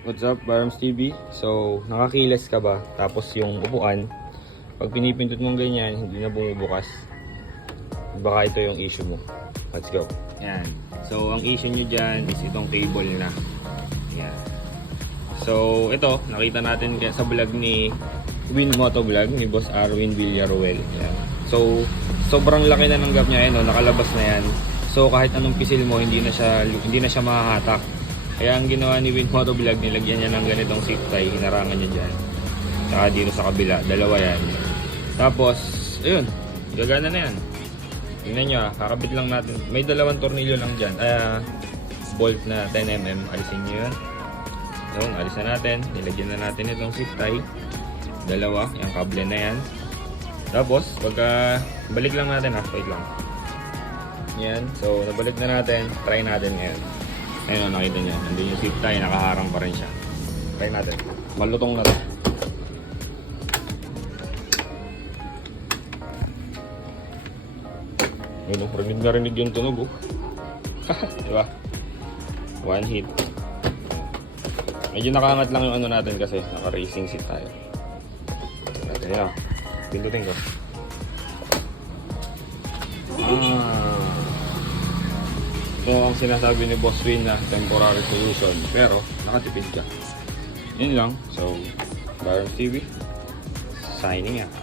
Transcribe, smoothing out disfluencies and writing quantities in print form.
What's up, Barams TV? So, nakakiles ka ba? Tapos yung upuan, pag pinipindot mong ganyan, hindi na bumubukas. Baka ito yung issue mo. Let's go. Yan. So, ang issue nyo dyan is itong cable na. Yan. So, ito, nakita natin sa vlog ni Win Moto Vlog, ni Boss Arwin Villaruel. Yan. So, sobrang laki na ng gap niya. Yan, nakalabas na yan. So, kahit anong pisil mo, hindi na siya mahahatak. Kaya ang ginawa ni Win Moto Vlog, nilagyan niya ng ganitong zip tie, hinarangan niya dyan. Saka dito sa kabila, dalawa yan. Tapos, ayun, gagana na yan. Tingnan nyo, kakabit lang natin. May dalawang tornilyo lang dyan. Bolt na 10mm, alisin nyo yun. Yun, alis na natin. Nilagyan na natin itong zip tie. Dalawa, yung kable na yan. Tapos, pagka balik lang natin ha, wait lang. Yan, so nabalik na natin. Try natin ngayon. Ayun, nakita nyo, nandun yung zip tie, nakaharang pa rin siya. Try natin. Malutong na to. Ayun, rinig yung tunog oh. Diba? One hit. Medyo nakaangat lang yung ano natin kasi naka-racing seat tayo. Ayan, pindutin ko. Ito ang sinasabi ni Boss Win na temporary solution, pero nakatipid ka. Yun lang. So, Barams TV signing out.